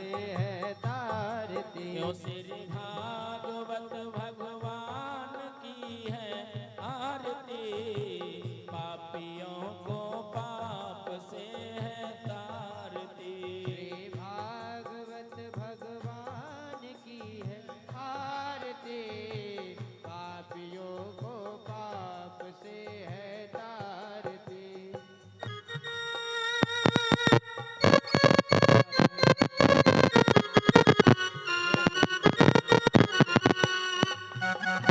से है तारती। क्यों श्री भागवत भगवान की है आरती, पापियों को पाप से है तारती। श्री भागवत भगवान की है आरती, पापियों को पाप से है तारती। Thank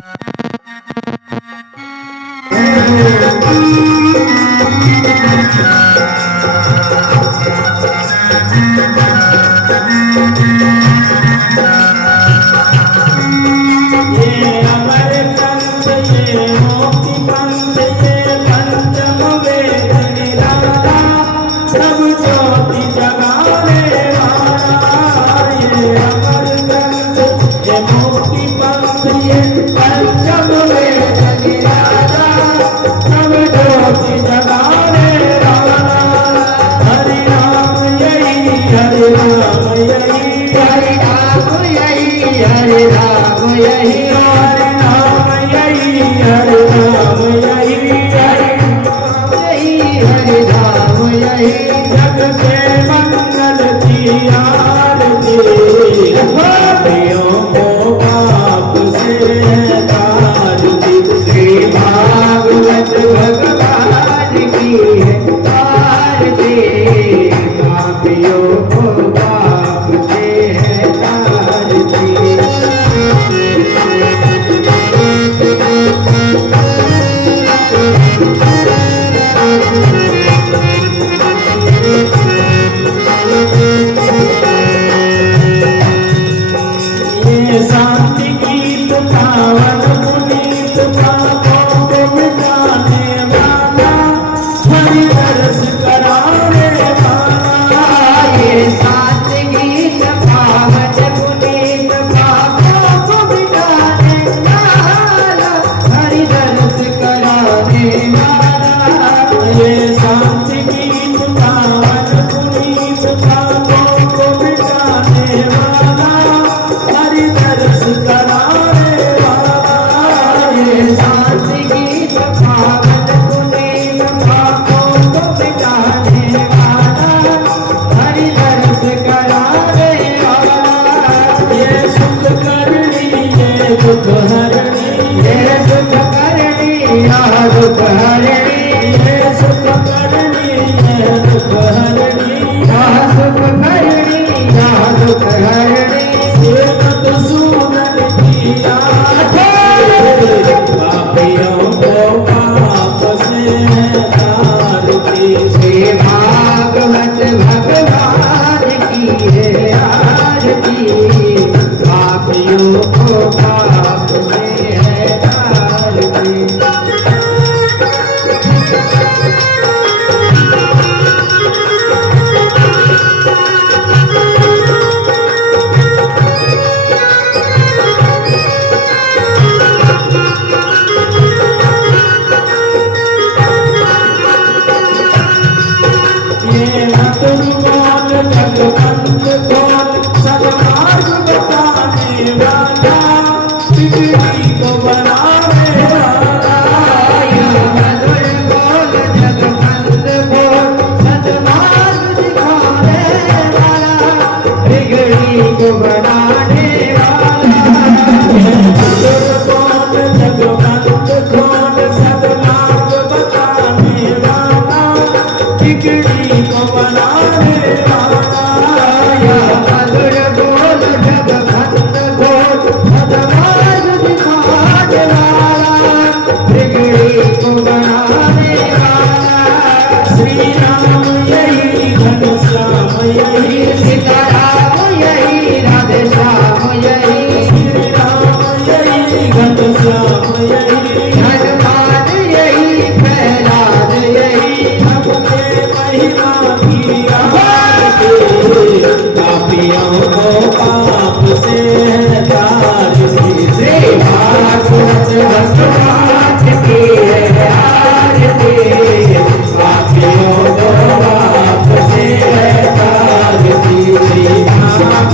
you.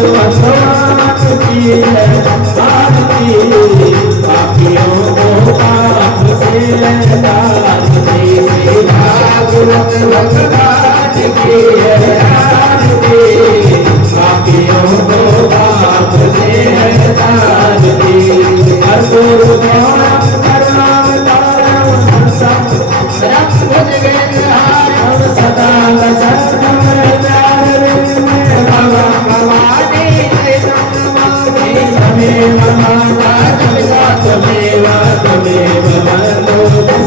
भगवान की है आरती, पापियों को पाप से हटाती। भागवत भगवान की है आरती, पापियों को पाप से हटाती। अर्जुन गौरव करुणावतारम हंसं रक्षुजगेन्द्रहारं सदा वसंतं भवानी त्वमेव माता पिता त्वमेव त्वमेव बन्धो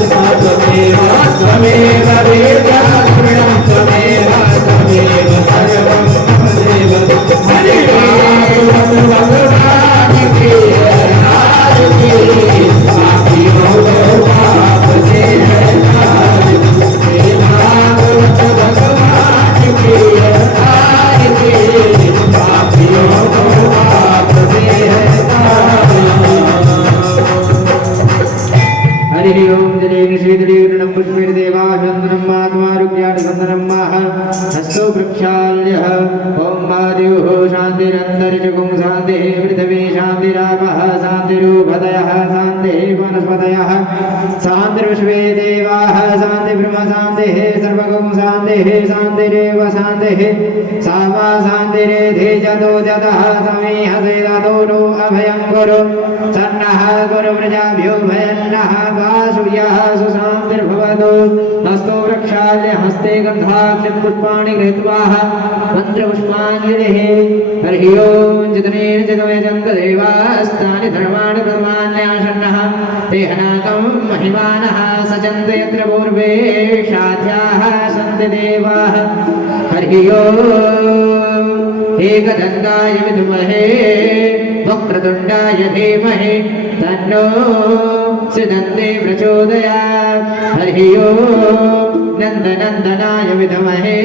सखा त्वमेव त्वमेव वेद्यः गुरुः त्वमेव त्वमेव सर्वं त्वमेव। हरि ओम भगवान की आरती, पापियों को पाप से हटाती। भागवत भगवान की आरती, पापियों को पाप से हटाती। हरि ओम जलेन श्रीधरीर्णं पुष्पिर्देवाशन्दनं मात्मारुग्याणसन्दनं माह हस्तो प्रक्षाल्यः ॐ माद्युः शान्तिरन्तरिक्षगुं शान्तिः पृथिवी शान्तिरापः शान्तिरूपतयः शान्तिः वनस्पतयः शान्तिर्विश्वे देवाः शान्तिर्ब्रह्म शान्तिः सर्वगुं शान्तिः शान्तिरेव शान्तिः सामा शान्तिरेधि जतो जतः समीहसेदतो नो अभयं कुरु सन्नः कुरु प्रजाभ्यो भयन्नः वासुयः सुशान्तिर्भवतु। हस्तो प्रक्षाल्य हस्ते गन्धाक्षं पुष्पाणि गृहीत्वा मन्त्रपुष्पाञ्जलिः। हरि ओं चितनेन चितमयजन्त देवास्तानि धर्माणि प्रथमान्यासन्नः ते हनाकं महिमानः सचन्त यत्र पूर्वे साध्याः सन्ति देवाः। हरि ओं एकदन्ताय विद्महे वक्रतुण्डाय धीमहि तन्नो सिदन्ति प्रचोदयात्। हरि ओं नन्दनन्दनाय विद्महे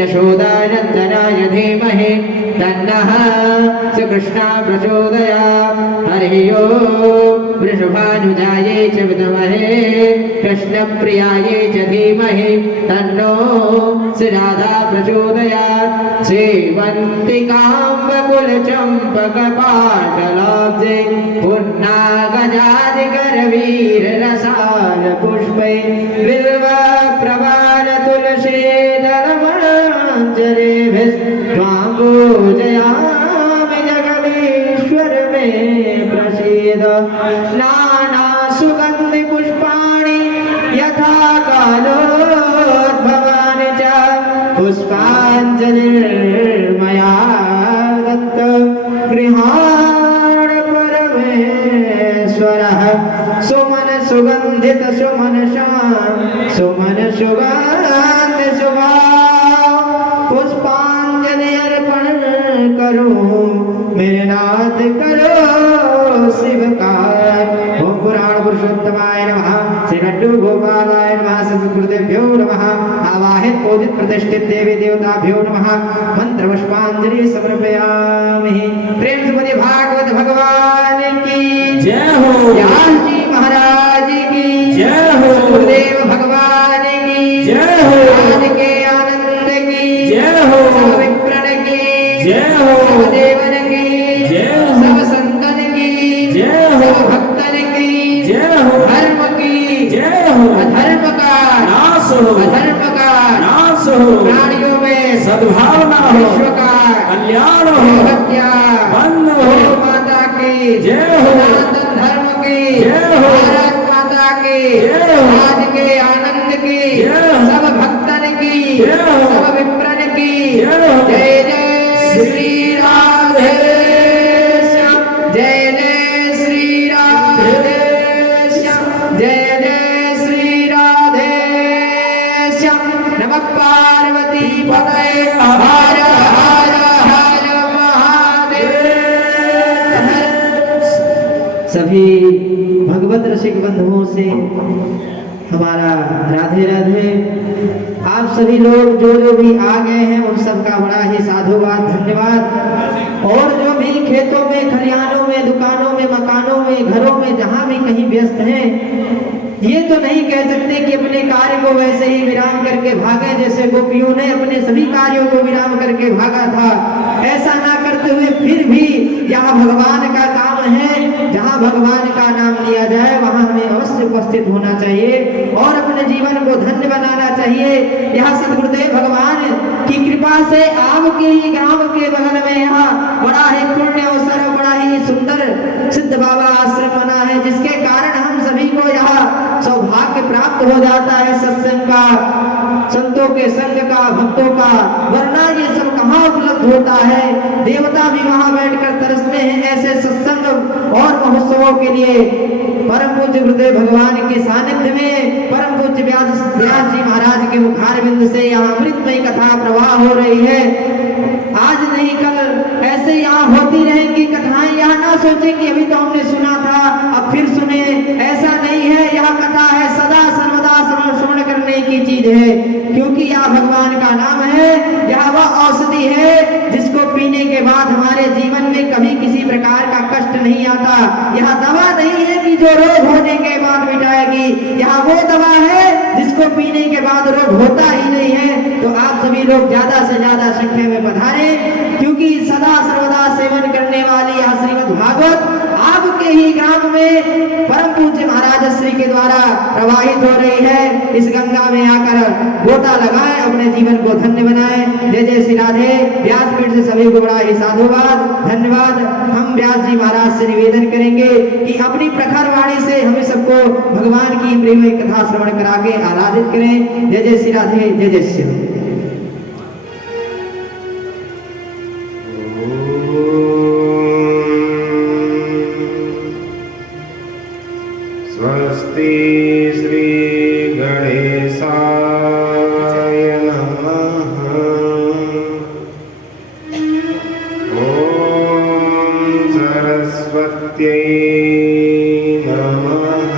यशोदानन्दनाय धीमहि तन्नः श्रीकृष्णः प्रचोदयात्। हरि ओं वृषभानुजायै च विद्महे कृष्णप्रियायै च धीमहि तन्नो श्रीराधा प्रचोदयात्। सेवन्तिकाम्बकुलचम्पकपाटलाब्जे पुन्नागजादिकरवीररसालपुष्पै बिल्वप्रवालतुलसीदलमञ्जरीभिस्त्वां पूजयामि जगदीश्वर मे प्रसीद। नानासुगन्धिपुष्पाणि यथा कालोद्भवानि च पुष्पाञ्जलिर्मया दत्त गृहाण परमेश्वरः। सुमन सुगन्धित सुमन सुमन सुगन्ध सुभाव पुष्पांजलि अर्पण करूं मेरे नाथ करो शिवकार। ओम पुराण पुरुषोत्तमाय नमः, श्री लड्डू गोपालाय नमः, सद्गुरुदेभ्यो नमः, आवाहित पूजित प्रतिष्ठित देवी देवताभ्यो नमः। मंत्र पुष्पांजलि समर्पयामि। प्रेम से बोलिए भागवत भगवान की जय हो। व्यास जी महाराज की जय हो। गुरुदेव भगवान की जय हो। आज के आनंद की जय हो। सब विप्रण की जय हो। सब देवन की जय हो। सब संतन की जय हो। सब भक्तन की जय हो। धर्म की जय हो। अधर्म का नाश हो। अधर्म का नाश हो। प्राणियों में सद्भावना हो। विश्व का कल्याण हो। हत्या बंद हो। गौ माता की जय हो। सनातन धर्म की जय हो। भारत माता की जय हो। आज के आनंद की जय हो। सब भक्तन की जय हो। सब विप्रन की जय हो। जय जय श्री राधे श्याम। जय जय श्री राधे श्याम। जय जय श्री राधे श्याम। नमः पार्वती पतये हर हर हर महादेव। सभी भगवत रसिक बंधुओं से हमारा राधे राधे। आप सभी लोग जो भी आ गए हैं उन सबका बड़ा ही साधुवाद धन्यवाद। और जो भी खेतों में खलिहानों में दुकानों में मकानों में घरों में जहाँ भी कहीं व्यस्त हैं, ये तो नहीं कह सकते कि अपने कार्य को वैसे ही विराम करके भागे जैसे गोपियों ने अपने सभी कार्यों को विराम करके भागा था। ऐसा ना करते करते हुए फिर भी यहाँ भगवान का काम है, जहाँ भगवान का नाम लिया जाए वहाँ हमें अवश्य उपस्थित होना चाहिए और अपने जीवन को धन्य बनाना चाहिए। यहाँ सद्गुरुदेव भगवान की कृपा से आपके ही ग्राम के बगल में यहाँ बड़ा ही पुण्य अवसर, बड़ा ही सुंदर सिद्ध बाबा आश्रम बना है, जिसके कारण हम सभी को यहाँ सौभाग्य प्राप्त हो जाता है सत्संग का, संतों के संग का, भक्तों का, वरना ये सब कहाँ उपलब्ध होता है। देवता भी वहां बैठकर तरसते हैं ऐसे सत्संग और महोत्सवों के लिए। परम पूज्य गुरुदेव भगवान के सानिध्य में परम पूज्य व्यास जी महाराज के मुखारविंद से यहाँ अमृतमयी कथा प्रवाह हो रही है। आज नहीं कल ऐसे यहाँ होती रहेंगी कथाएं। यहाँ ना सोचे कि अभी तो हमने सुना था अब फिर सुने, ऐसा नहीं है। यह कथा है सदा सर्वदा श्रवण करने की चीज है, क्योंकि यह भगवान का नाम है, यह वह औषधि है जिसको पीने के बाद हमारे जीवन में कभी किसी प्रकार का कष्ट नहीं आता। यह दवा नहीं है कि जो रोग होने के बाद मिटाएगी, यह वो दवा है जिसको पीने के बाद रोग होता ही नहीं है। तो आप सभी लोग ज्यादा से ज्यादा संख्या में पधारे, क्योंकि सदा सर्वदा सेवन करने वाली यह श्रीमद् भागवत आपके ही ग्राम में परम पूज्य महाराज श्री के द्वारा प्रवाहित हो रही है। इस गंगा में आकर गोता लगाएं, अपने जीवन को धन्य बनाएं। जय जय श्री राधे। व्यासपीठ से सभी को बड़ा ही साधुवाद, धन्यवाद। हम व्यास जी महाराज से निवेदन करेंगे कि अपनी प्रखर वाणी से हमें सबको भगवान की प्रेममय कथा श्रवण करा के आराधित करें। जय जय श्री राधे, जय जय श्री राम। स्वस्ति श्री गणेशाय नमः। ओम सरस्वत्यै नमः।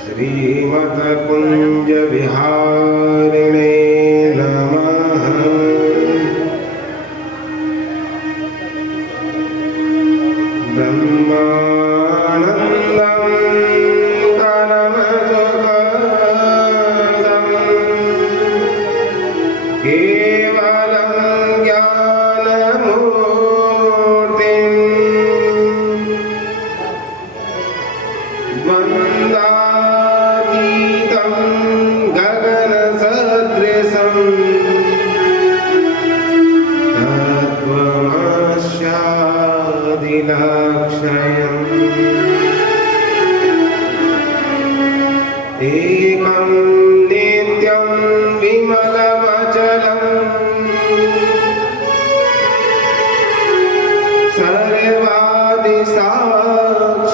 श्रीमद्कुंज विहारिणे नमः। ब्रह्मानन्दं परमसुखदं केवलं ज्ञानमूर्तिं द्वन्द्वातीतं गगनसदृशं तत्त्वमस्यादिलक्ष्यम् एकं नित्यं विमलमचलं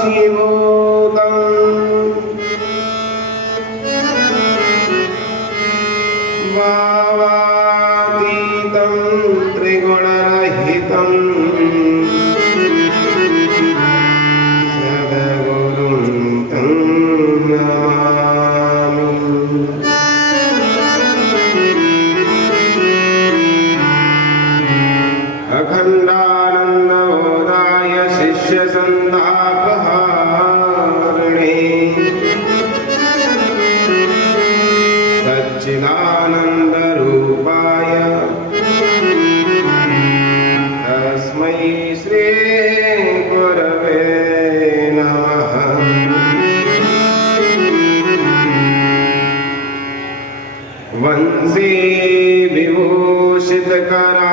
सर्वादिसाक्षिभूतम् भावातीतं त्रिगुणरहितं सद्गुरुं तं नमामि। अखण्डानन्दबोधाय शिष्यसन्तापहारिणे सच्चिदानन्दरूपाय तस्मै श्री गुरवे नमः। वंशी विभूषितकरा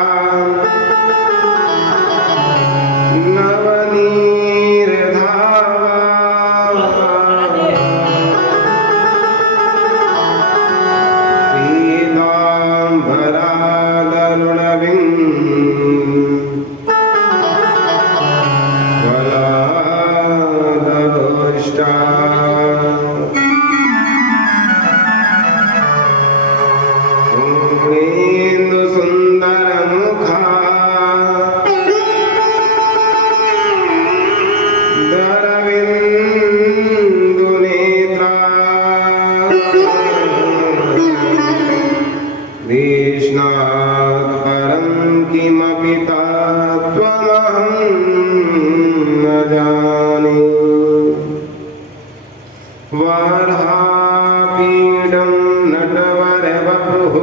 वार्हापीडं नटवरवपुः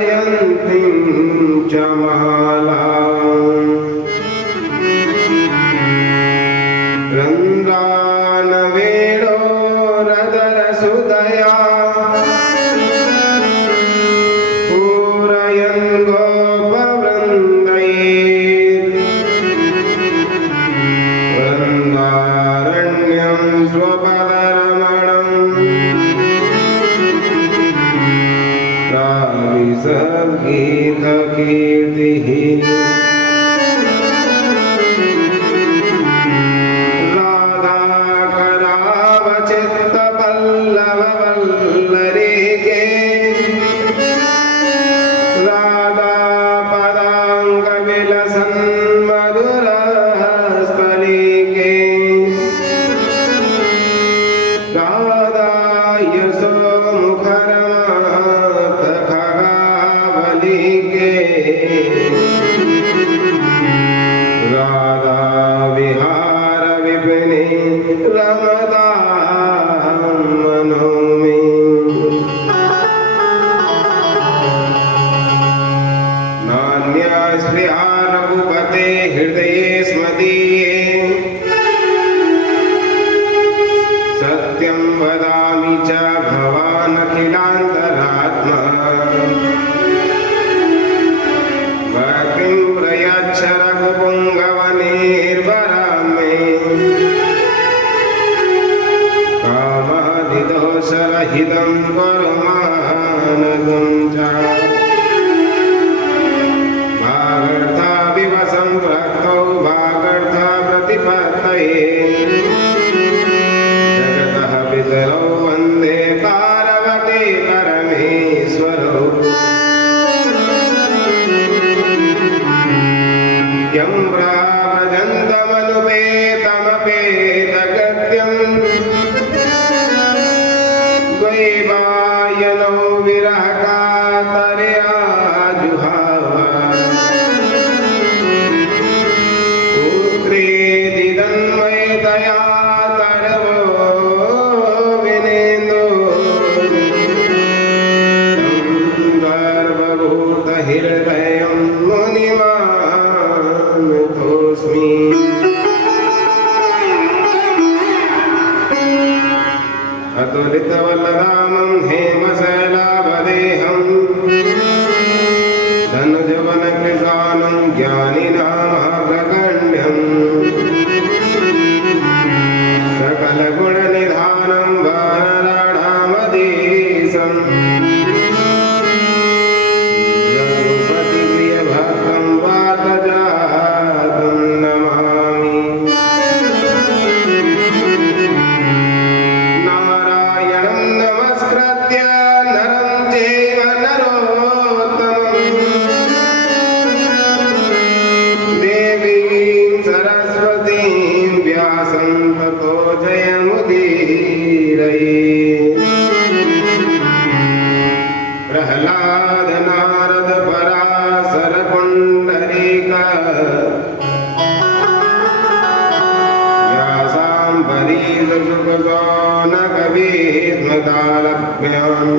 जयन्तीं च मालाम् रन्ध्रानवेणोरदरसुदया पूरयन् गोपवृन्दैः वृन्दारण्यं स्वपदरमणम् प्राविशद्गीतकीर्तिः राधाकरावचित्तपल्लववल्लरीके राधापदाङ्गविलसन्मधुरस्थलीके राधायशोमुखरमातखगावलीके राधाविहारविपिने रमतां मनो मे नान्या स्पृहा रघुपते हृदये स्मदीये सत्यं वदामि च भवानखिलान्तरात्मा भक्तिं प्रयच्छ रघुपुङ्गवनिर्भरां मे कामादिदोषरहितं परमानन्दं च भागर्थाविव सम्पृक्तौ भागर्थप्रतिपत्तये जगतः पितरौ वन्दे पार्वती परमेश्वरौ यं प्राव्रजन्तमनुपेतमपेतकृत्यम् द्वैवायनौ विरहकातरया जुहाव पुत्रेति तन्मयतया तरवो विनेन्दो गर्वभूतहृदयं मुनिमानतोऽस्मि अतुलितवल्लरामं हेमशैलाभदेहं धनुजवनकृशानं ज्ञानिनामाग्रगण्यम् सकलगुणनिधानं वानराणामधीशम् रघुपतिप्रियभक्तं वातजातं नमामि नारायणं नमस्कृत्य नरं चैव नरोत्तमं देवीं सरस्वतीं व्यासं ततो जयमुदीरये प्रह्लाद नारद पराशर पुण्डरीक व्यासाम्बरीश शुकशौनक भीष्मतारभ्याम्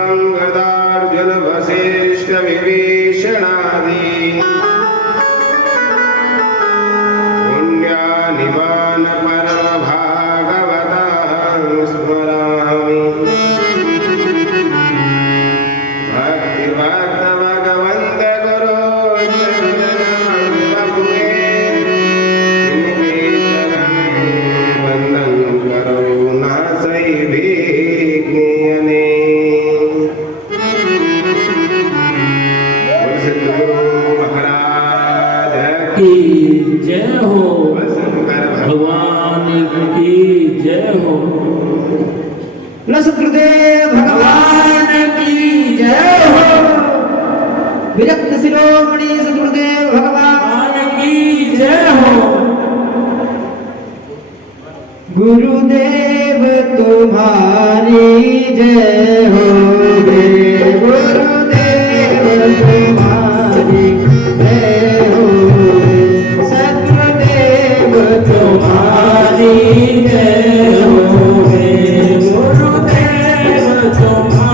रुक्माङ्गदार्जुन वसिष्ठ विभीषणादि पुण्यानिवान परमभागवतां स्मरामि भक्तिभक्त भगवन्त गुरो चरणं प्रभुवे वन्दं करुणासै विघ्नियने महाराज की जय हो शंकर भगवान की जय हो सद्गुरुदेव भगवान की जय हो। विरक्त शिरोमणि सद्गुरुदेव भगवान की जय हो। गुरुदेव तुम्हारी जय हो रे गुरुदेव तुम्हारी जय हो रे सद्गुरुदेव तुम्हारी जय हो रे गुरुदेव तुम्हारी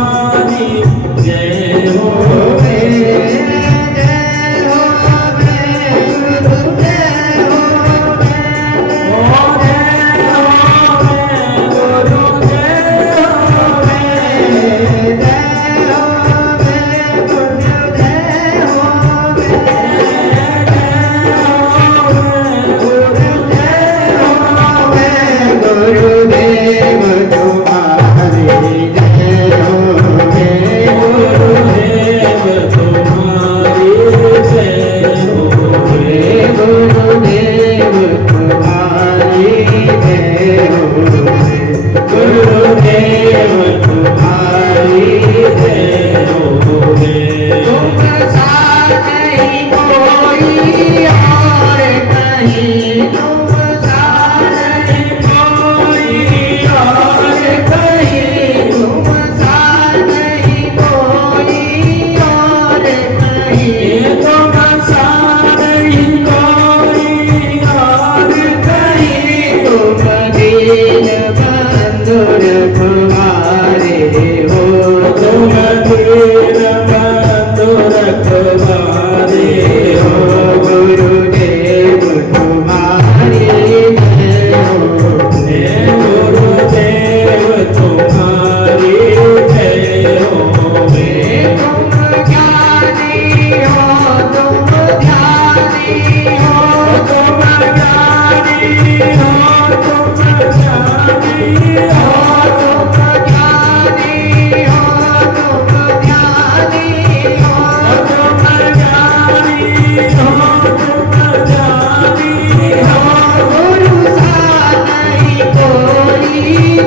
बंधु रखवारे हो गुरुदेव तुम्हारी जय हो हे गुरुदेव तुम्हारी जय हो तुम ज्ञानी हो तुम ध्यानी हो तुम ज्ञानी हो तुम ज्ञानी हो तुम ज्ञानी हो तुम ध्यानी हो तुम ज्ञानी हो तुम ज्ञानी हो गुरु सा नहीं कोई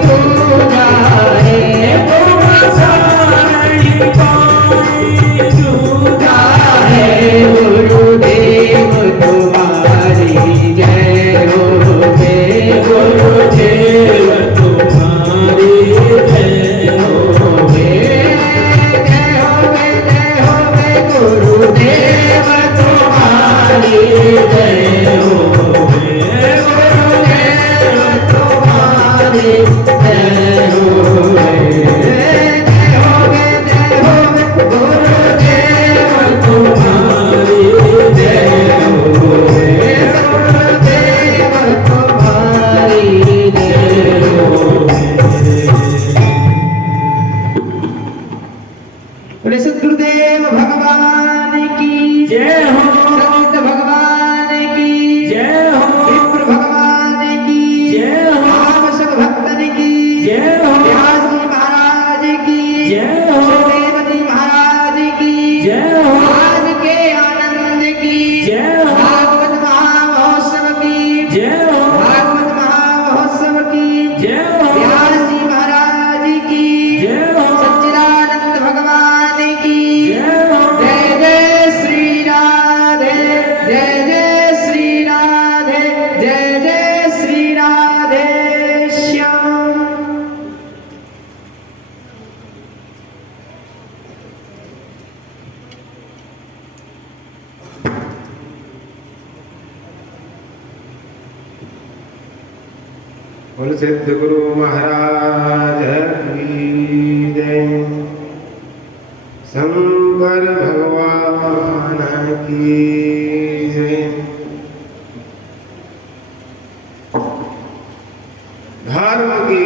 दूजा है तुम सारी कोई जुदा है गुरुदेव तुम्हारी जय हो जय गुरुदेव तुम्हारी जय हो गुरुदेव तुम्हारी जय हो गुरुदेव तुम्हारी जय हो गुरुदेव तुम्हारी जय हो गुरुदेव तुम्हारी जय हो बोले सद्गुरुदेव भगवान की जय हो संत भगवान की जय हो विप्र भगवान की जय हो राम सब भक्तन की जय हो व्यास जी महाराज की जय हो सुखदेव जी महाराज की जय हो आज के आनंद की जय हो भागवत महामहोत्सव की जय हो भागवत महामहोत्सव की जय हो व्यास जी महाराज की जय हो सच्चिदानंद भगवान की जय हो जय जय श्री राधे जय जय श्री राधे जय जय श्री राधे श्याम बोल सिद्ध गुरु महाराज की जय शंकर भगवान की जय धर्म की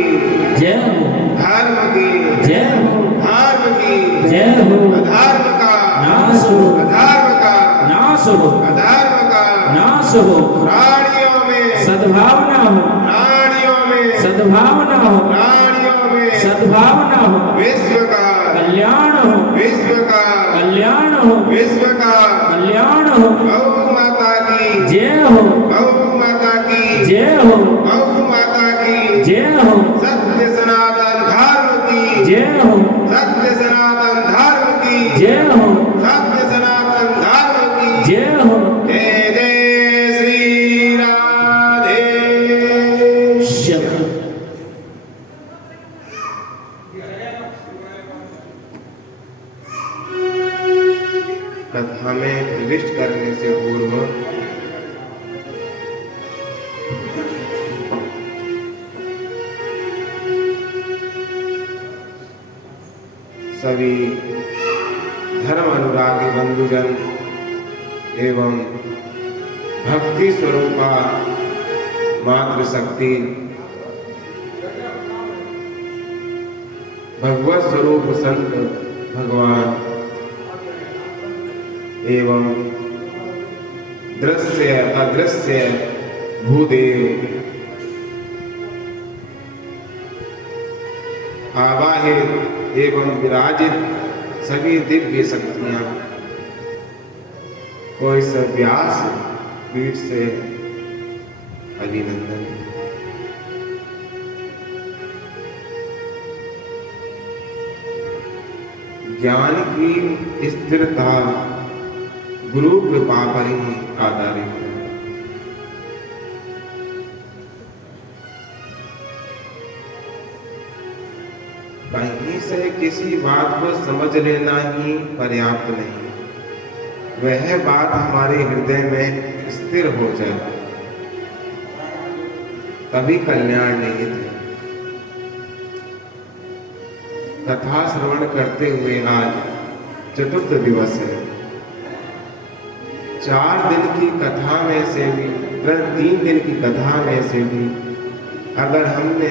जय हो धर्म की जय हो धर्म की जय हो अधर्म का नाश हो अधर्म का नाश हो अधर्म का नाश हो प्राणियों में सद्भावना हो प्राणियों में सद्भावना हो प्राणियों में सद्भावना हो विश्व का कल्याण हो विश्व का कल्याण हो विश्व का कल्याण हो गौ माता की जय हो गौ माता की जय हो गौ माता की जय हो सत्य सनातन धर्म की जय हो सत्य सनातन धर्म की जय हो सत्य सनातन धर्म की जय हो जय जय श्री राधे शब्द कथा में प्रविष्ट करने से पूर्व सभी धर्म अनुरागी बंधुजन एवं भक्ति स्वरूपा मातृशक्ति भगवत स्वरूप संत भगवान एवं दृश्य अदृश्य भूदेव आवाहित एवं विराजित सभी दिव्य शक्तियां को इस व्यास पीठ से अभिनंदन। ज्ञान की स्थिरता गुरु कृपा पर ही आधारित है। कहीं से किसी बात को समझ लेना ही पर्याप्त नहीं, वह बात हमारे हृदय में स्थिर हो जाए तभी कल्याण निहित है। कथा श्रवण करते हुए आज चतुर्थ दिवस है। 4 दिन की कथा में से भी 3 दिन की कथा में से भी अगर हमने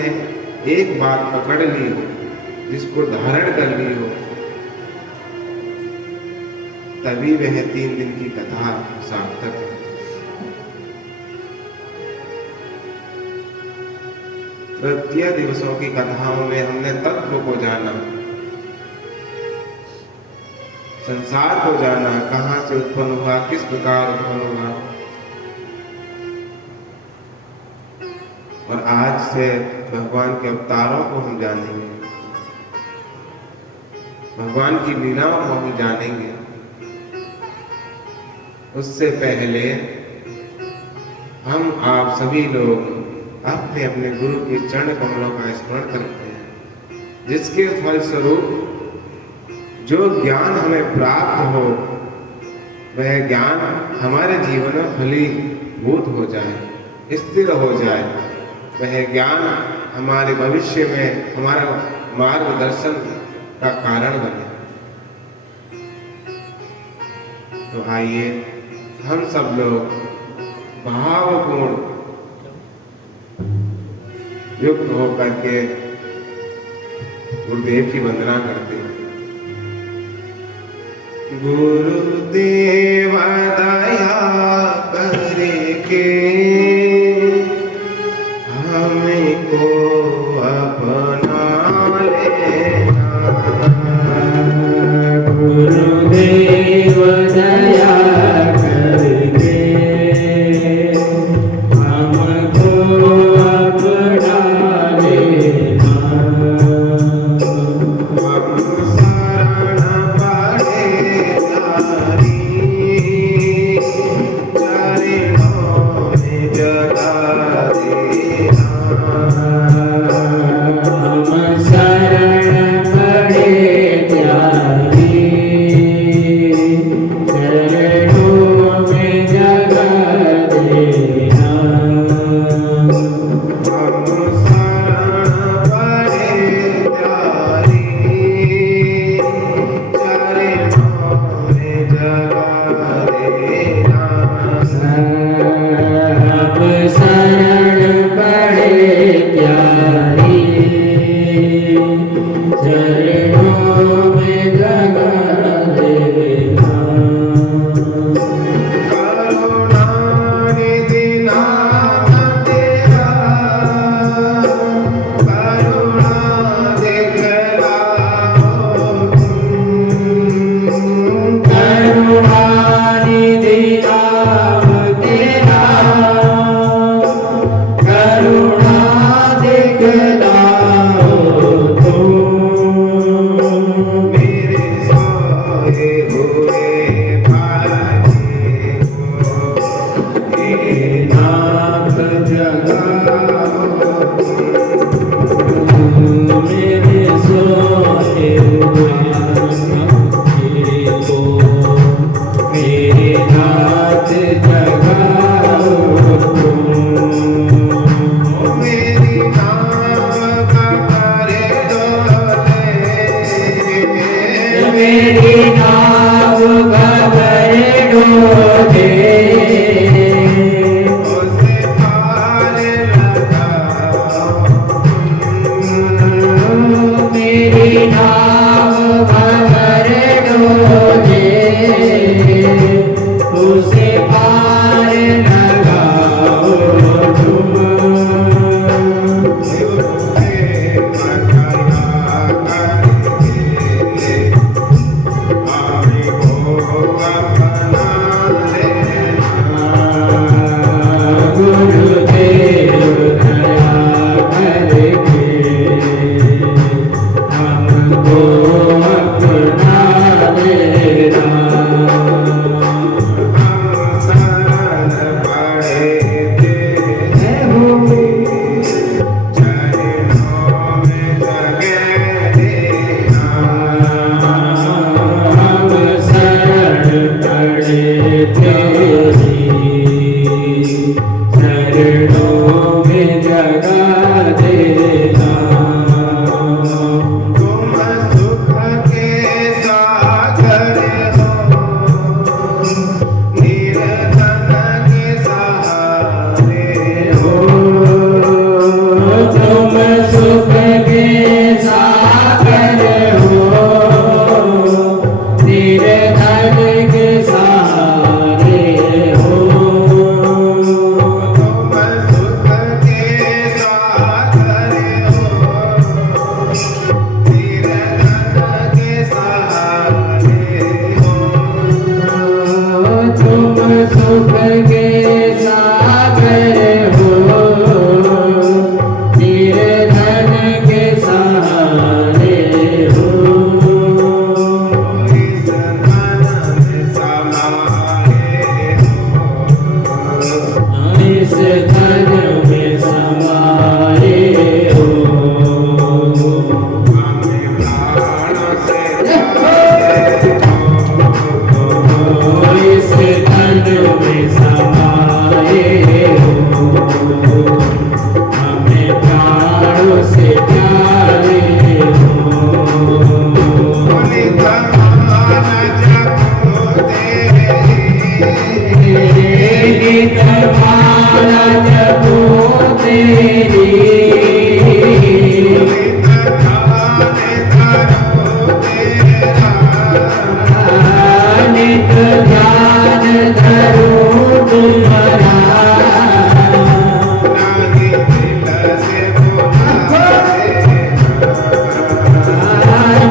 एक बात पकड़ ली हो, जिसको धारण कर ली हो, तभी वह 3 दिन की कथा सार्थक है। तृतीय दिवसों की कथाओं में हमने तत्व को जाना, संसार को जाना, कहां से उत्पन्न हुआ, किस प्रकार उत्पन्न हुआ, और आज से भगवान के अवतारों को हम जानेंगे, भगवान की लीलाओं को हम जानेंगे। उससे पहले हम आप सभी लोग अपने अपने गुरु के चरण कमलों का स्मरण करते हैं, जिसके फलस्वरूप जो ज्ञान हमें प्राप्त हो, वह ज्ञान हमारे जीवन में फलीभूत हो जाए, स्थिर हो जाए, वह ज्ञान हमारे भविष्य में हमारा मार्गदर्शन का कारण बने। तो आइए हम सब लोग भावपूर्ण युक्त होकर के गुरुदेव की वंदना करते हैं। गुरुदेव दया करके हमको अपना लेना, गुरुदेव दया करके हमको अपना लेना। इस तन में समाये हो, हमें प्राणों से प्यारे हो। निकमाला जपो तेरी, नित ध्यान धरो तुम्हारा,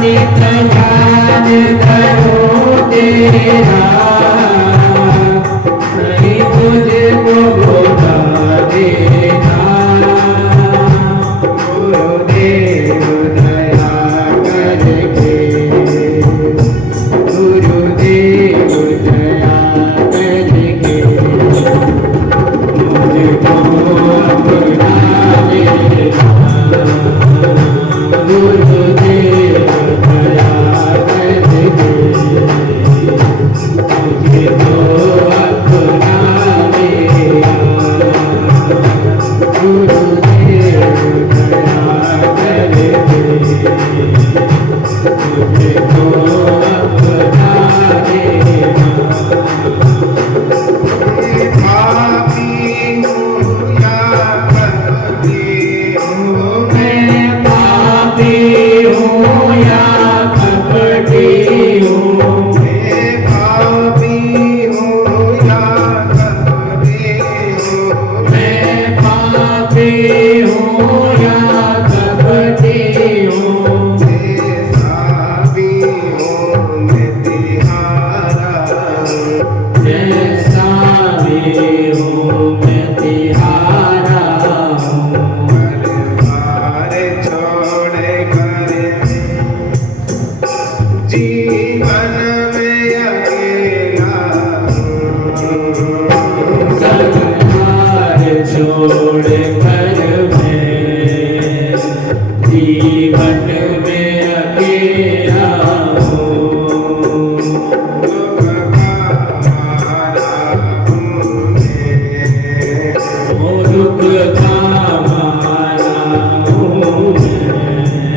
नित ध्यान धरो तेरा, नहीं मुझको भुला देना। गुरुदेव दया करके, गुरुदेव दया करके मुझको अपना लेना। गुरुदेव दया करके मुझको अपना लेना। गुरुदेव दया करके मुझको अपना लेना। मैं पापी हूँ या कपटी हूँ, मैं पापी हूँ या कपटी हूँ, जैसा भी हूँ मैं तिहारा हूँ। जीवन में अकेला संसार छोड़ कर मैं जीवन में अकेला हूँ। दुख का मारा हूँ मैं,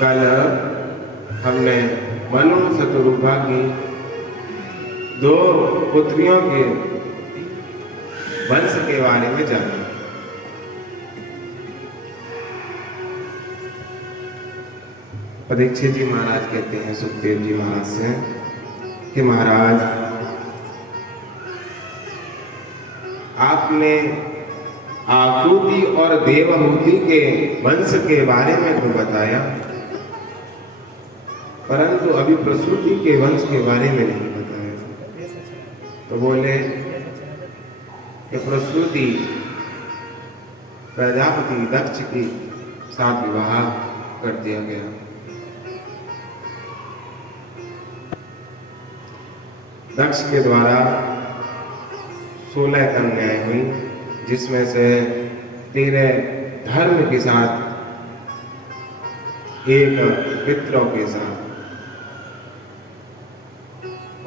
कल हमने मनु शतरूपा की 2 पुत्रियों के वंश के बारे में जाना। परीक्षित जी महाराज कहते हैं सुखदेव जी महाराज से कि महाराज, आपने आकुति और देवहूति के वंश के बारे में तो बताया, परंतु अभी प्रसूति के वंश के बारे में नहीं बताया। तो बोले कि प्रसूति प्रजापति दक्ष की साथ विवाह कर दिया गया। दक्ष के द्वारा 16 कन्याएं हुई, जिसमें से 13 धर्म के साथ, 1 पितरों के साथ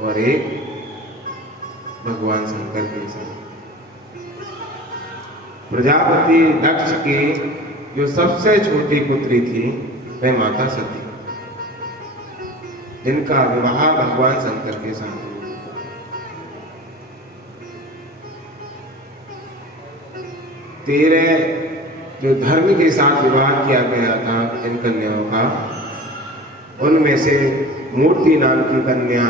और 1 भगवान शंकर के साथ। प्रजापति दक्ष की जो सबसे छोटी पुत्री थी वह माता सती, जिनका विवाह भगवान शंकर के साथ। 13 जो धर्म के साथ विवाह किया गया था इन कन्याओं का, उनमें से मूर्ति नाम की कन्या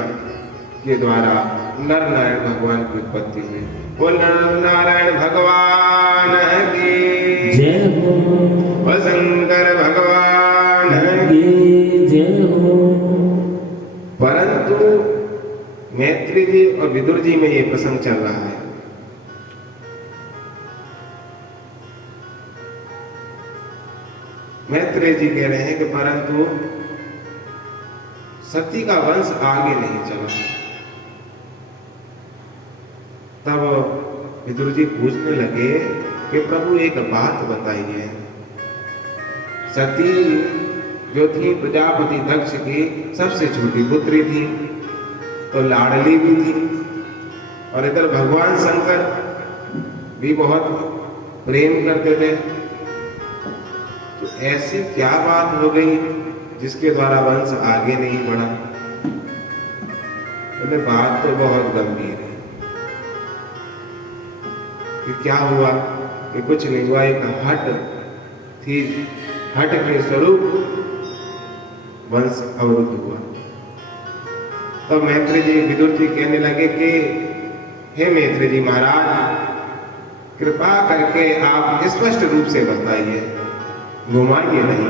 के द्वारा नर नारायण भगवान की उत्पत्ति हुई। बोल नर नारायण भगवान की जय हो, बोल शंकर भगवान की जय हो। परंतु मैत्री जी और विदुर जी में ये प्रसंग चल रहा है। मैत्रेय जी कह रहे हैं कि परंतु सती का वंश आगे नहीं चला। तब विदुर जी पूछने लगे कि प्रभु एक बात बताइए, सती जो थी प्रजापति दक्ष की सबसे छोटी पुत्री थी, तो लाडली भी थी, और इधर भगवान शंकर भी बहुत प्रेम करते थे। तो ऐसी क्या बात हो गई जिसके द्वारा वंश आगे नहीं बढ़ा? तो बात तो बहुत गंभीर है कि क्या हुआ कि कुछ नहीं हुआ, एक हट थी, हट के स्वरूप वंश अवरुद्ध हुआ। तो मैत्रेय जी विदुर जी कहने लगे कि हे मैत्रेय जी महाराज, कृपा करके आप स्पष्ट रूप से बताइए, घुमाइए नहीं।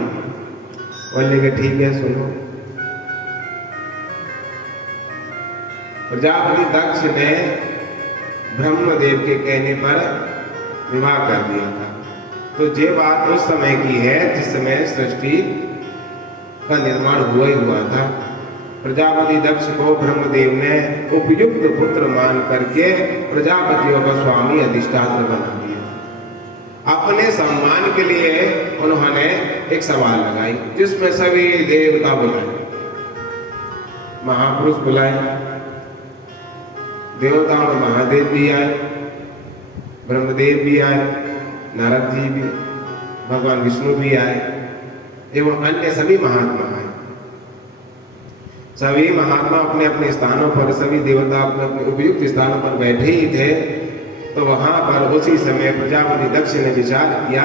बोले कि ठीक है, सुनो। प्रजापति दक्ष ने ब्रह्मदेव के कहने पर विवाह कर दिया था। तो ये बात उस समय की है जिस समय सृष्टि का निर्माण हुआ ही हुआ था। प्रजापति दक्ष को ब्रह्मदेव ने उपयुक्त पुत्र मान करके प्रजापतियों का स्वामी अधिष्ठात्र बना दिया। अपने सम्मान के लिए उन्होंने एक सवाल लगाई, जिसमें सभी देवता बुलाए, महापुरुष बुलाए, देवताओं में महादेव भी आए, ब्रह्मदेव भी आए, नारद जी भी, भगवान विष्णु भी आए, एवं अन्य सभी महात्मा आए। सभी महात्मा अपने अपने स्थानों पर, सभी देवता अपने अपने उपयुक्त स्थानों पर बैठे ही थे। तो वहां पर उसी समय प्रजापति दक्ष ने विचार किया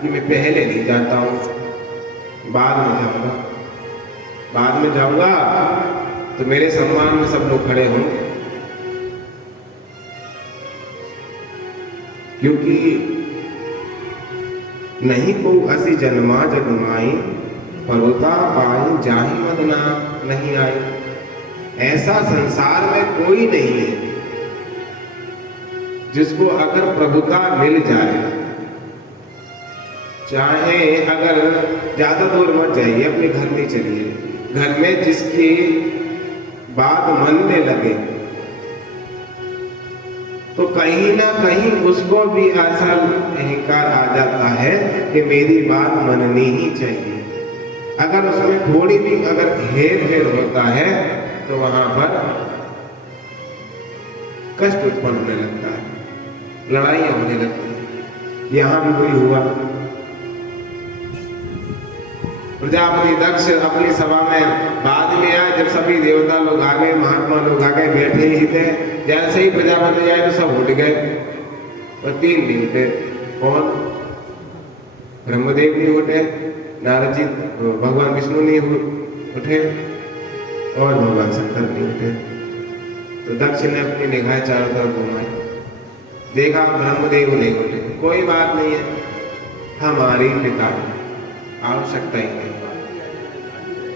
कि मैं पहले नहीं जाता हूं, बाद में जाऊंगा। बाद में जाऊंगा तो मेरे सम्मान में सब लोग खड़े होंगे, क्योंकि नहीं को असी जन्मा जगमाई, परोता पाई जाहि मदना नहीं आई। ऐसा संसार में कोई नहीं है जिसको अगर प्रभुता मिल जाए, चाहे अगर ज्यादा दूर मत जाइए, अपने घर में चलिए, घर में जिसकी बात मानने लगे तो कहीं ना कहीं उसको भी ऐसा अहंकार आ जाता है कि मेरी बात माननी ही चाहिए। अगर उसमें थोड़ी भी अगर हेर फेर होता है तो वहां पर कष्ट उत्पन्न होने लगता है, लड़ाइयां होने लगती हैं। यहां भी वही हुआ। प्रजापति दक्ष अपनी सभा में बाद में आए, जब सभी देवता लोग आ गए, महात्मा लोग आ गए, बैठे ही थे। जैसे ही प्रजापति आए तो सब उठ गए, और 3 नहीं उठे। कौन? ब्रह्मदेव नहीं उठे, नारद जी भगवान विष्णु नहीं उठे, और भगवान शंकर नहीं उठे। तो दक्ष ने अपनी निगाह चारों तरफ घुमाई, देखा ब्रह्मदेव नहीं उठे। कोई बात नहीं है, हमारी पिता आवश्यकता ही नहीं।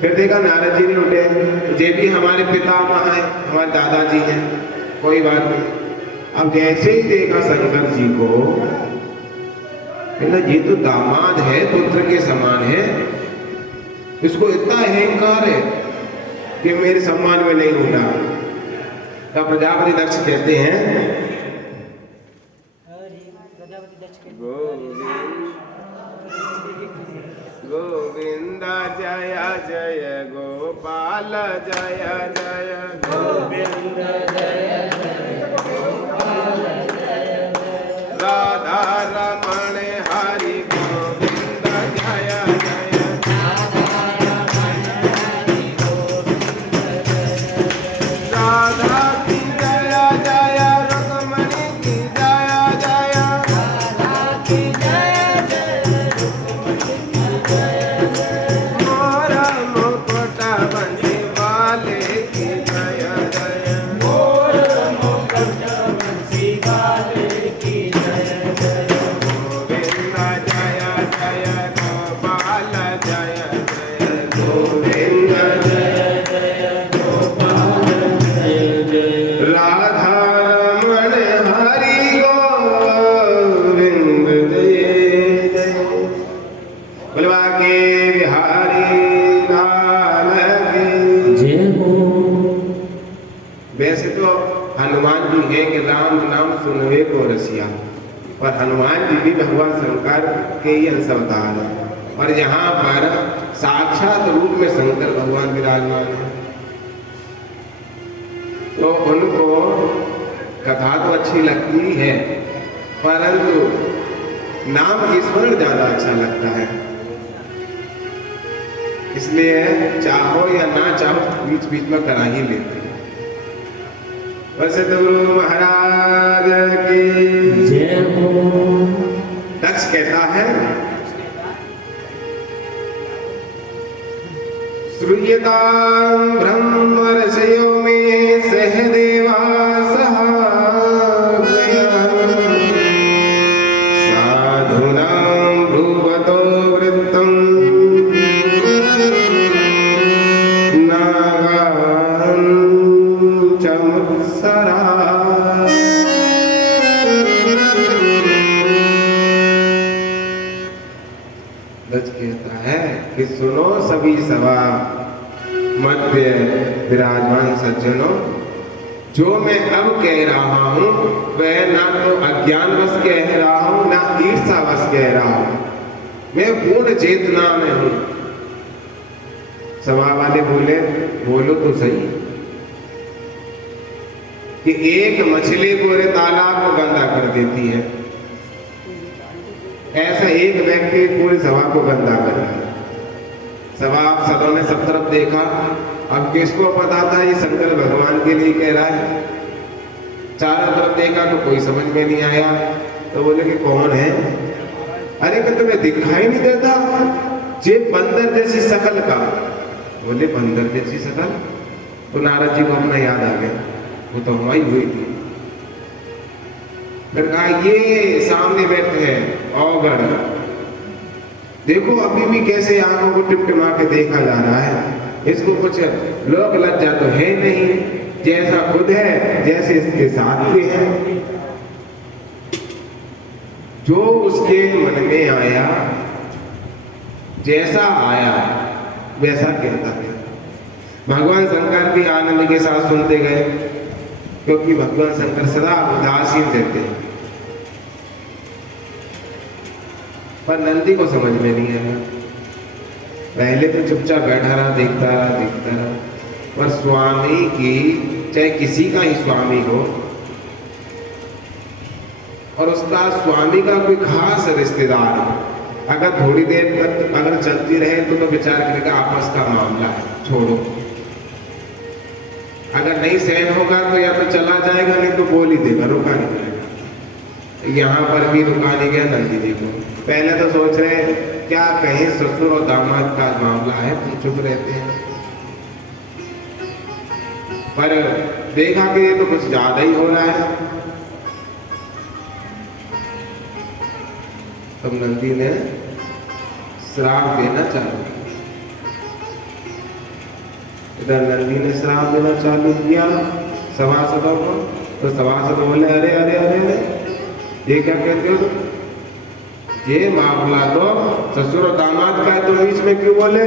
फिर देखा नारद जी नहीं उठे, ये भी हमारे पिता कहाँ हैं, हमारे दादाजी हैं, कोई बात नहीं। अब जैसे ही देखा शंकर जी को, ये तो दामाद है, पुत्र के समान है, इसको इतना अहंकार है कि मेरे सम्मान में नहीं उठा। तब प्रजापति दक्ष कहते हैं, गोविंद जय जय गोपाल जय जय गोविंद जय जय गोपाल जय जय राधा रमण हरि गोविंद जय जय राधा रमण हरि गोविंद जय जय राधा की जय जय रुक्मणी की जय जय राधा की जय जय रुक्मणी की जय जय मोरा मुकुट बंसी वाले की जय जय मोरा मुकुट बंसी वाले की जय जय गोविंद जय जय गोपाल जय जय गोविंद जय जय गोपाल जय जय राधा रमण हरि गोविंद जय जय बोलवा के बिहारी लाल की जय हो। वैसे तो हनुमान जी है कि राम नाम सुनवे को रसिया, पर हनुमान जी भी भगवान शंकर के ही अंश अवतार है, और यहाँ पर साक्षात रूप में शंकर भगवान विराजमान है। तो उनको कथा तो अच्छी लगती है, परंतु नाम स्मरण ज्यादा अच्छा लगता है। इसलिए चाहो या ना चाहो बीच बीच में करा ही लेते हैं। वैसे तो गुरु महाराज की जय हो। दक्ष कहता है, श्रूयतां ब्रह्म ऋषयो में सहदेवा साधूनां भ्रुवतो वृत्तं नागां च मुत्सरा। दक्ष कहता है कि सुनो सभी सभा मध्य विराजमान सज्जनों, जो मैं अब कह रहा हूं वह ना तो अज्ञानवश कह रहा हूं, ना ईर्ष्यावश कह रहा हूं, मैं पूर्ण चेतना में हूं। सभा वाले बोले, बोलो तो सही कि एक मछली पूरे तालाब को गंदा कर देती है, ऐसा एक व्यक्ति पूरी सभा को गंदा कर रहा है। सभा सदों ने सब तरफ देखा, अब किसको पता था ये शंकर भगवान के लिए कह रहा है। चारों तरफ देखा तो कोई समझ में नहीं आया, तो बोले कि कौन है? अरे मैं तुम्हें दिखाई नहीं देता, जे बंदर जैसी शकल का। बोले बंदर जैसी शकल? तो नारद जी को अपना याद आ गया, वो तो हमारी हुई थी। फिर कहा ये सामने बैठे हैं औगण, देखो अभी भी कैसे आंखों को टिमटिमा के देखा जा रहा है, इसको कुछ लोक लज्जा तो है नहीं, जैसा खुद है जैसे इसके साथ भी है। जो उसके मन में आया, जैसा आया वैसा कहता है। भगवान शंकर भी आनंद के साथ सुनते गए, क्योंकि भगवान शंकर सदा उदासीन रहते हैं। पर नंदी को समझ में नहीं आया, पहले तो चुपचाप बैठा रहा, देखता रहा, पर स्वामी की, चाहे किसी का ही स्वामी हो, और उसका स्वामी का कोई खास रिश्तेदार हो, अगर थोड़ी देर तक अगर चलती रहे तो विचार करेगा आपस का मामला है, छोड़ो। अगर नहीं सहन होगा तो या तो चला जाएगा, नहीं तो बोल ही देगा, रुका नहीं जाएगा। यहाँ पर भी रुका नहीं गया नंदी जी को। पहले तो सोच रहे क्या कहीं ससुर और दामाद का मामला है, तुम चुप रहते हैं, पर देखा कि ये तो कुछ ज्यादा ही हो रहा है। तब नंदी ने श्राप देना चालू किया। इधर नंदी ने श्राप देना चालू किया सभासदों को, तो सभासद बोले अरे अरे अरे अरे ये क्या कहते हो, ये मामला तो ससुर और दामाद का है, तुम बीच में क्यों बोले,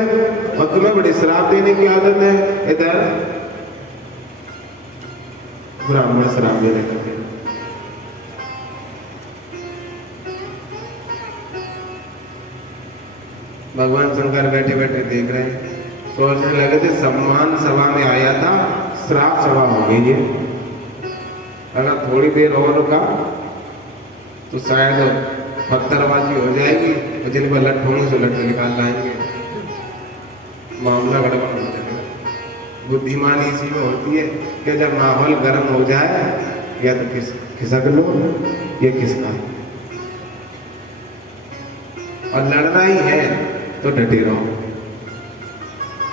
और तुम्हें बड़ी श्राप देने की आदत है। इधर ब्राह्मण श्राप देने लगे। भगवान शंकर बैठे बैठे देख रहे हैं, सोचने लगे थे सम्मान सभा में आया था, श्राप सभा हो गई है। अगर थोड़ी देर और रुका तो शायद पत्थरबाजी हो जाएगी और जिन पर लट होंगे से लट निकाल लाएंगे, मामला गड़बड़ हो जाएगा। बुद्धिमानी इसी में होती है कि जब माहौल गर्म हो जाए या तो खिसक लो, ये किसका है, और लड़ना ही है तो डटे रहो।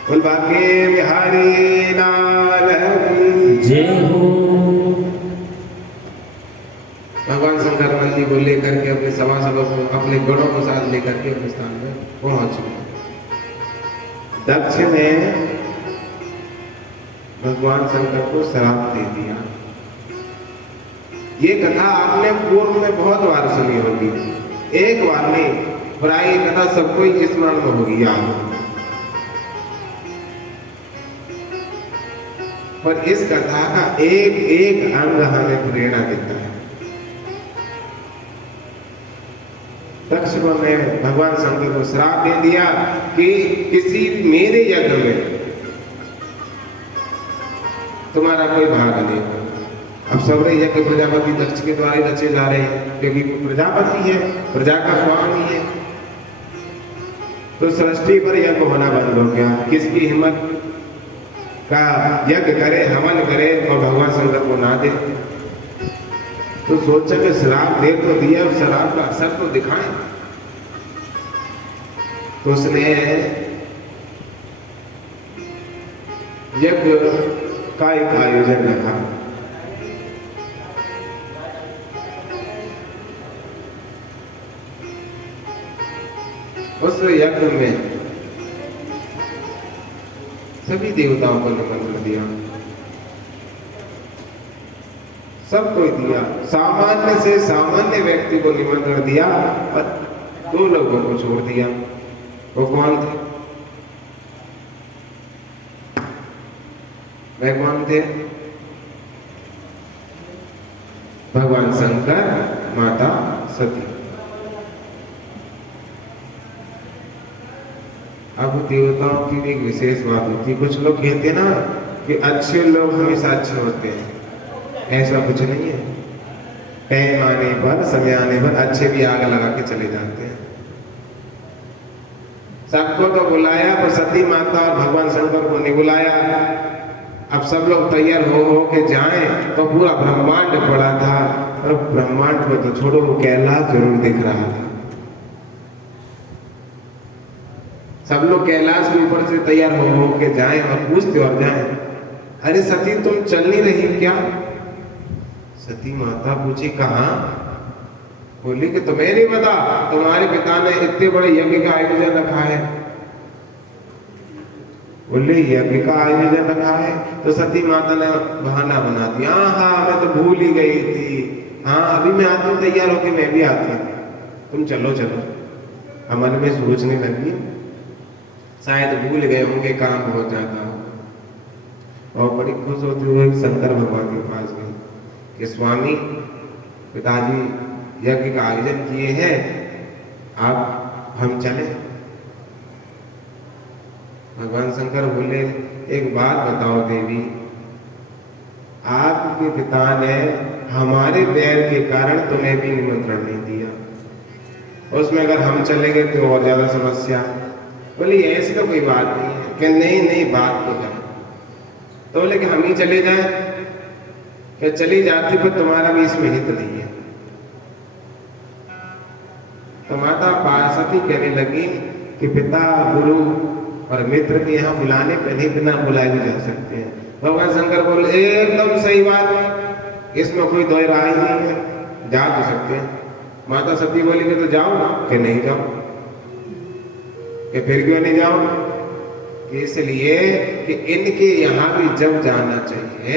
बोल बाके बिहारी लाल की जय हो। भगवान शंकर नंदी को लेकर के अपने सभासदों को अपने गणों को साथ लेकर के अपने स्थान में पहुंच गए। दक्ष ने भगवान शंकर को श्राप दे दिया। ये कथा आपने पूर्व में बहुत बार सुनी होगी, एक बार नहीं, प्राय ये कथा सबको ही स्मरण में होगी याद। पर इस कथा का एक एक अंग हमें प्रेरणा देता है। दक्ष ने भगवान शंकर को श्राप दे दिया कि किसी मेरे यज्ञ में तुम्हारा कोई भाग नहीं हो। अब सबरे यज्ञ प्रजापति दक्ष के द्वारा रचे जा रहे हैं, क्योंकि प्रजापति है, प्रजा का स्वामी है। तो सृष्टि पर यज्ञ होना बंद हो गया। किसकी हिम्मत का यज्ञ करे, हवन करे और भगवान शंकर को ना दे। तो सोचा कि श्राप दे तो दिया, श्राप का असर तो दिखाएं। तो उसने यज्ञ का एक आयोजन रखा। उस यज्ञ में सभी देवताओं को निमंत्रण दिया, सबको दिया। सामान्य से सामान्य व्यक्ति को निमंत्रण दिया, और 2 लोगों को छोड़ दिया। वो कौन थे? वे कौन थे? भगवान शंकर, माता सती। अब देवताओं की भी एक विशेष बात होती है। कुछ लोग कहते हैं ना कि अच्छे लोग हमेशा अच्छे होते हैं, ऐसा कुछ नहीं है। टाइम आने पर, समय आने पर अच्छे भी आग लगा के चले जाते हैं। सबको तो बुलाया, पर सती माता और भगवान शंकर को नहीं बुलाया। अब सब लोग तैयार हो के जाएं तो पूरा ब्रह्मांड पड़ा था, और ब्रह्मांड को तो छोड़ो, कैलाश जरूर दिख रहा था। सब लोग कैलाश के ऊपर से तैयार हो के जाएं और पूछते और जाएं, अरे सती तुम चल नहीं रही क्या? सती माता पूछी कहाँ? बोली कि तुम्हें नहीं पता, तुम्हारे पिता ने इतने बड़े यज्ञ का आयोजन रखा है। बोले यज्ञ का आयोजन रखा है? तो सती माता ने बहाना बना दिया, हाँ मैं तो भूल ही गई थी, हाँ अभी मैं आती हूँ, तैयार होके मैं भी आती हूँ, तुम चलो चलो। अमन में सोचने लगी, शायद भूल गए होंगे, काम बहुत ज्यादा हो। और बड़ी खुश होती हुई शंकर भगवान के पास गई कि स्वामी, पिताजी यज्ञ का आयोजन किए हैं, आप हम चले। भगवान शंकर बोले, एक बात बताओ देवी, आपके पिता ने हमारे बैर के कारण तुम्हें भी निमंत्रण नहीं दिया, उसमें अगर हम चलेंगे तो और ज़्यादा समस्या। बोली ऐसी तो कोई बात नहीं है। कि नहीं नहीं बात तो है। तो बोले कि हम ही चले जाएं। कि चली जाती पर तुम्हारा भी इसमें हित नहीं है। तो माता पार्वती कहने लगी कि पिता गुरु और मित्र के यहाँ बुलाने पहले बिना बुलाए भी जा सकते हैं। भगवान शंकर बोले एकदम सही बात, इसमें कोई दो राय नहीं है, जा तो सकते हैं। माता सती बोली कि तो जाओ, कि नहीं जाओ। कि फिर क्यों नहीं जाओ? कि इसलिए कि इनके यहाँ भी जब जाना चाहिए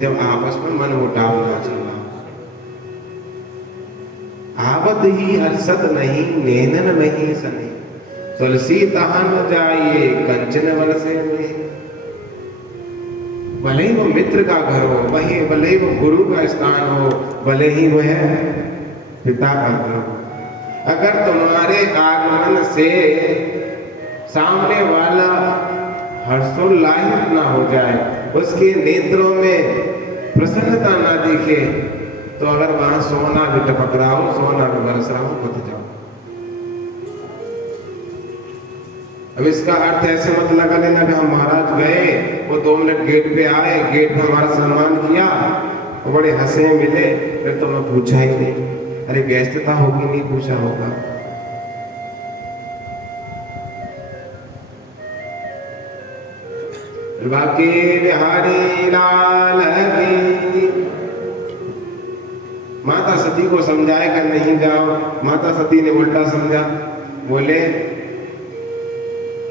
जब आपस में मन मुटाव ना चलना। आवत ही हर्षद नहीं नैनन नहीं सने, तुलसी तहां न जाइए कंचन बरसे में। भले ही वो मित्र का घर हो, वही भले ही वो गुरु का स्थान हो, भले ही वो है पिता का घर हो, अगर तुम्हारे आगमन से सामने वाला हर्षोल्लाहित ना हो जाए, उसके नेत्रों में प्रसन्नता ना दिखे, तो अगर वहां सोना भी टपक रहा हो, सोना भी बरस रहा हो, मत जाओ। अब इसका अर्थ ऐसे मत लगा लेना कि हम महाराज गए, वो 2 मिनट गेट पे आए, गेट पे हमारा सम्मान किया, वो बड़े हंसे मिले, फिर तो मैं पूछा ही नहीं। अरे व्यस्तता होगी, नहीं पूछा होगा। बाकी बिहारी लाल की। माता सती को समझाए कि नहीं जाओ। माता सती ने उल्टा समझा, बोले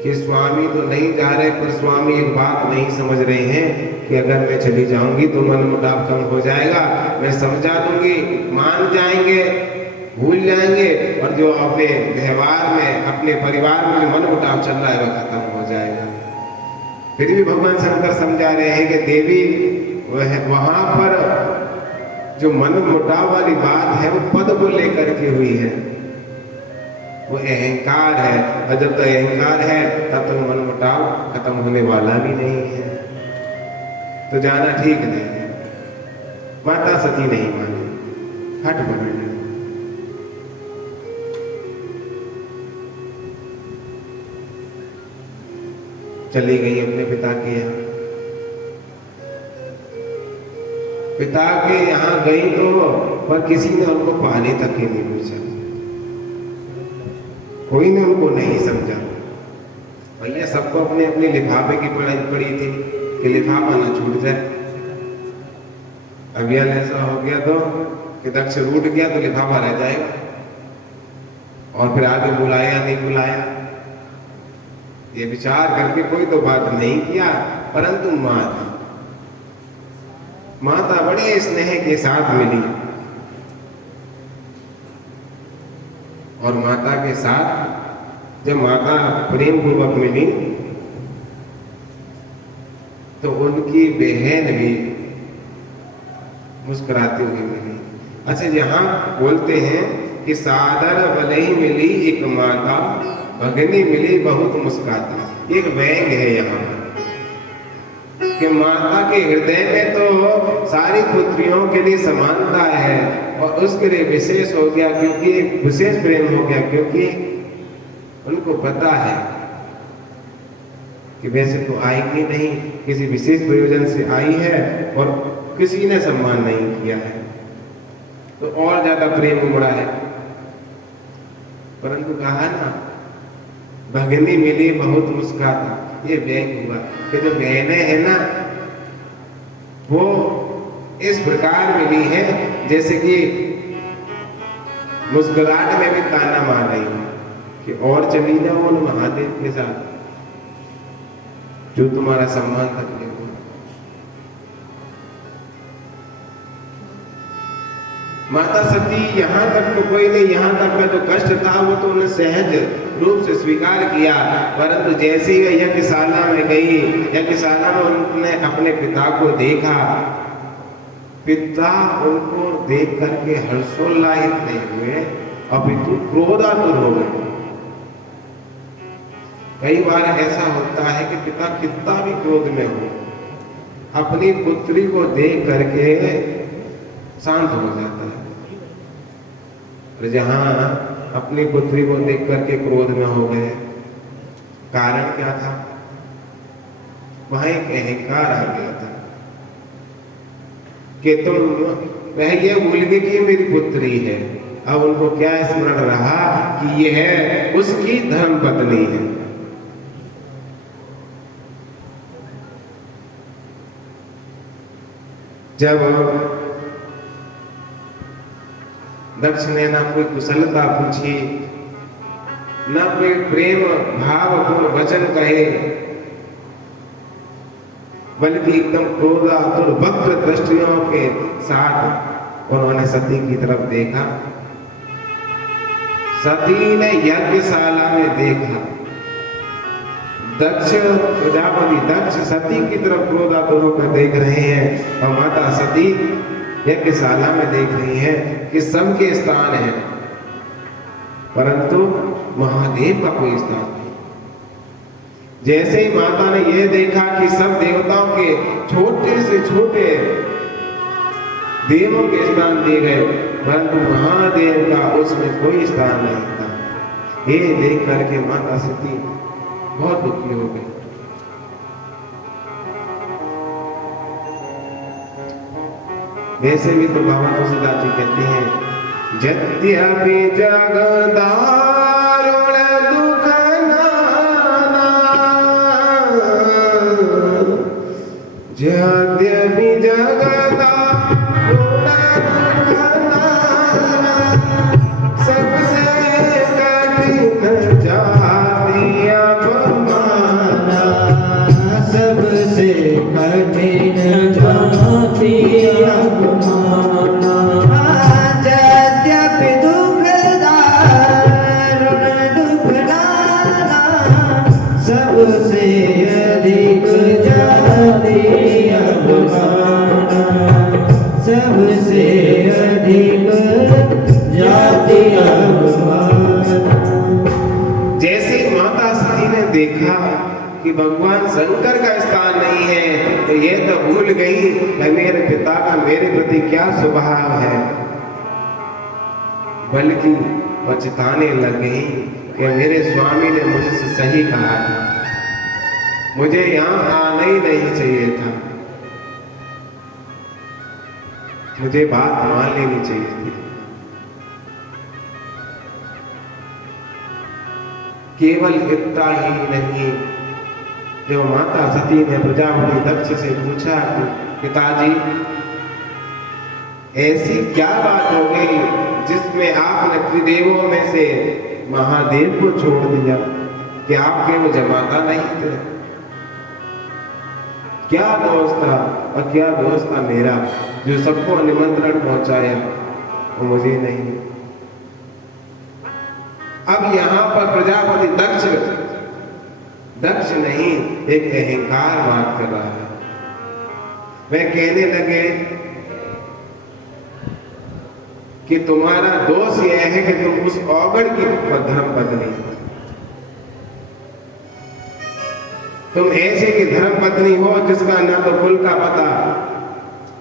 कि स्वामी तो नहीं जा रहे, पर स्वामी एक बात नहीं समझ रहे हैं कि अगर मैं चली जाऊंगी तो मन मुटाव कम हो जाएगा, मैं समझा दूंगी, मान जाएंगे, भूल जाएंगे, और जो अपने व्यवहार में अपने परिवार में जो मन मुटाव चल रहा है वह खत्म हो जाएगा। फिर भी भगवान शंकर समझा रहे हैं कि देवी वहां पर जो मन मुटाव वाली बात है वो पद को लेकर के हुई है, वो अहंकार है, और जब तक अहंकार है तब तक मन मुटाव खत्म होने वाला भी नहीं है, तो जाना ठीक नहीं है। माता सती नहीं मानी, हट पकड़ ली। चली गई अपने पिता के यहाँ। पिता के यहाँ गई तो पर किसी ने उनको पानी तक ही नहीं पूछा, कोई ने उनको नहीं समझा। भैया सबको अपने अपने लिफाफे की पड़ी थी कि लिफाफा ना छूट जाए। अभियान ऐसा हो गया तो कि दक्ष रूठ गया तो लिफाफा रह जाएगा, और फिर आगे बुलाया नहीं बुलाया ये विचार करके कोई तो बात नहीं किया। परंतु माता बड़े स्नेह के साथ मिली, और माता के साथ जब माता प्रेम पूर्वक मिली तो उनकी बहन भी मुस्कुराती हुई मिली। अच्छा, यहाँ बोलते हैं कि सादर भले ही मिली एक माता, भगनी मिली बहुत मुस्काती। एक व्यंग है यहाँ पर कि माता के हृदय में तो सारी पुत्रियों के लिए समानता है, और उसके लिए विशेष हो गया, क्योंकि विशेष प्रेम हो गया, क्योंकि उनको पता है कि वैसे तो आएगी नहीं, किसी विशेष प्रयोजन से आई है और किसी ने सम्मान नहीं किया है, तो और ज्यादा प्रेम उमड़ा है। परंतु कहा ना, भगनी मिली बहुत मुस्काता, ये व्यंग हुआ कि जो बहनें है ना वो इस प्रकार मिली है जैसे कि मुस्कुराहट में भी ताना मार रही है कि और चली जाओ उन महादेव के साथ जो तुम्हारा सम्मान तक नहीं हुआ। माता सती यहाँ तक तो कोई नहीं, यहाँ तक में तो कष्ट था वो तो उन्हें सहज रूप से स्वीकार किया, परंतु जैसे ही वह यज्ञशाला में गई, यज्ञशाला में उन्होंने अपने पिता को देखा, पिता उनको देख करके हर्षोल्लाहित नहीं हुए, अपितु क्रोधातुर हो गए। कई बार ऐसा होता है कि पिता कितना भी क्रोध में हो, अपनी पुत्री को देख करके शांत हो जाता है, जहां अपनी पुत्री को देख करके क्रोध में हो गए। कारण क्या था? वहां एक अहंकार आ गया था कि वह ये भूल गए कि मेरी पुत्री है। अब उनको क्या स्मरण रहा कि यह उसकी धर्म पत्नी है। जब दक्ष ने ना कोई कुशलता पूछी, ना कोई प्रेम भावपूर्ण वचन कहे, बल्कि एकदम क्रोधातुर वक्र दृष्टियों के साथ उन्होंने सती की तरफ देखा। सती ने यज्ञशाला में देखा, दक्ष प्रजापति दक्ष सती की तरफ क्रोधातुर होकर देख रहे हैं और माता सती यज्ञशाला में देख रही हैं कि सबके स्थान है, परंतु महादेव का कोई स्थान नहीं। जैसे ही माता ने यह देखा कि सब देवताओं के छोटे से छोटे देवों के स्थान दिए गए, परंतु महादेव का उसमें कोई स्थान नहीं था। ये देख करके माता सती बहुत दुखी हो गई। वैसे भी तो बाबा तुलसीदास जी कहते हैं, यद्यपि जगदारुण दुख नाना, यद्यपि जगदारुण दुख नाना, सबसे कठिन जाति अपमाना, सबसे कठिन जाति अपमाना। यद्यपि दुख दारुण दुख नाना, सबसे अधिक जाति अपमाना, सबसे अधिक जाति अपमाना। जैसे माता सती ने देखा कि भगवान शंकर का स्थान नहीं है, तो ये तो भूल गई कि मेरे पिता का मेरे प्रति क्या स्वभाव है, बल्कि पछताने लग गई कि मेरे स्वामी ने मुझसे सही कहा था, मुझे यहाँ आना ही नहीं चाहिए था, मुझे बात मान लेनी चाहिए थी। केवल इतना ही नहीं, जब माता सती ने प्रजापति दक्ष से पूछा कि पिताजी ऐसी क्या बात हो गई जिसमें आपने त्रिदेवों में से महादेव को छोड़ दिया, कि आपके वो जमाता नहीं थे? क्या दोष था और क्या दोष था मेरा जो सबको निमंत्रण पहुंचाया वो मुझे नहीं? अब यहाँ पर प्रजापति दक्ष नहीं, एक अहंकार बात कर रहा है। वह कहने लगे कि तुम्हारा दोष यह है कि तुम उस औगड़ की धर्म पत्नी हो, तुम ऐसे की धर्म पत्नी हो जिसका ना तो कुल का पता